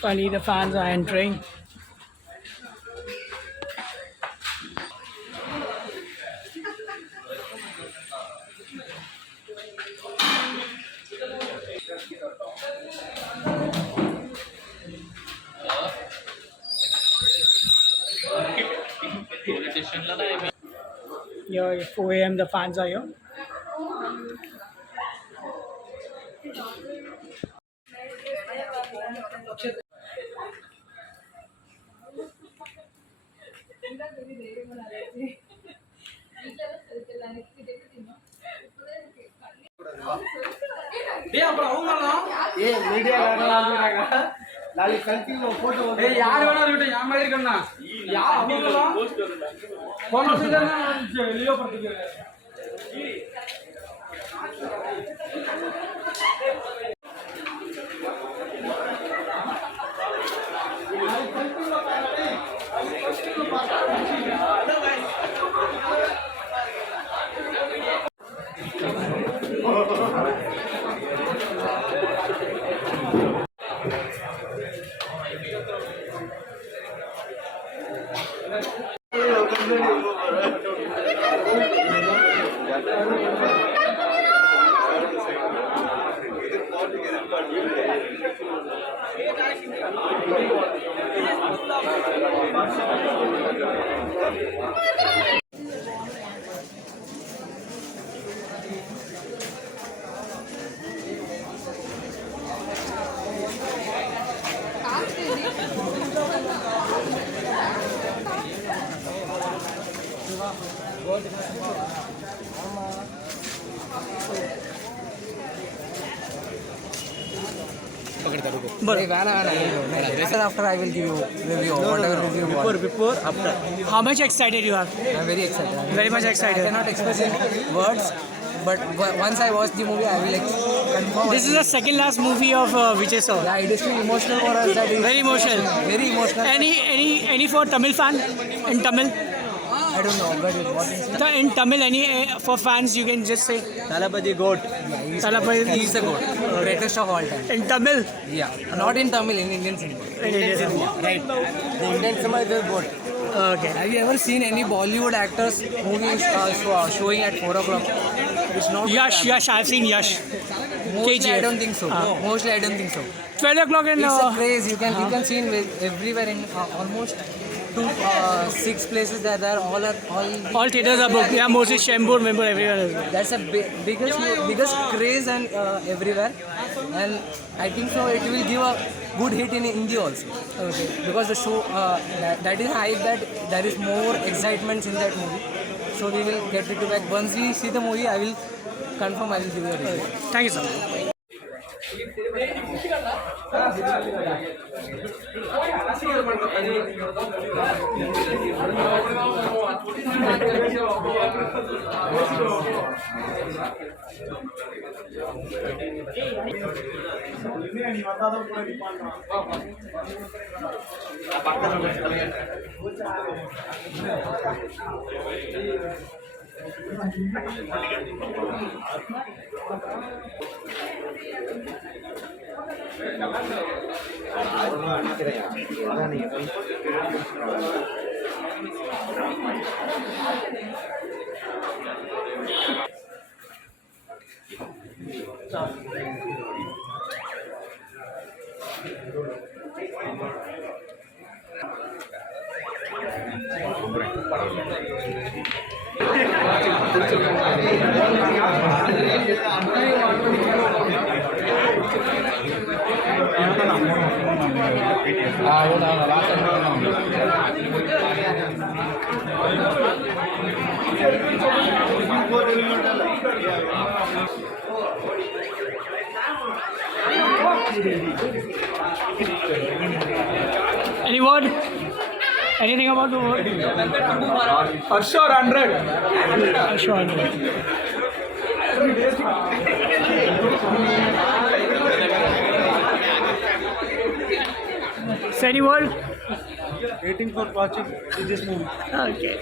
Finally, the fans are entering. Here, at 4 a.m., the fans are here. யார் வேணா இருக்கட்டும் என் மாதிரி இருக்கா யார் அவங்களாம் போன வருஷம் லியோ படத்துக்கு After I will give you review. Whatever review. Before, after. How much excited you are? I am very excited. Very much excited. I cannot express in words, but once I watch the movie, I will confirm. This is the second last movie of Vijay Sir. Yeah, it is too emotional for us. That is Very emotional. Very emotional. Any for Tamil fan in Tamil? I don't know, but what is it? So in Tamil, any for fans you can just say Thalapathy quote Talapati. He is the GOAT, greatest of all time. In Tamil. Yeah, not in Tamil, in Indian cinema. In Indian cinema. Right. The Indian cinema is the GOAT. Okay. Have you ever seen any Bollywood actors movies showing at 4 o'clock? It's not. Yash, I've seen Yash. Mostly, KGF. I don't think so. Mostly, I don't think so. 12 o'clock in. It's a craze. You can see in everywhere in almost 6 places that are all theaters are booked. Yeah, mostly Shambur, member everywhere. That's a biggest craze and everywhere, and I think so. It will give a good hit in India also. Okay. Because the show that is hype that there is more excitement in that movie. So we will get it back once we see the movie. I will confirm. I will give you a review. Thank you, sir. Any word? Anything about the word? Ashore 100. Sure. 100. So any word? waiting for watching this movie. Okay.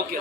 Okay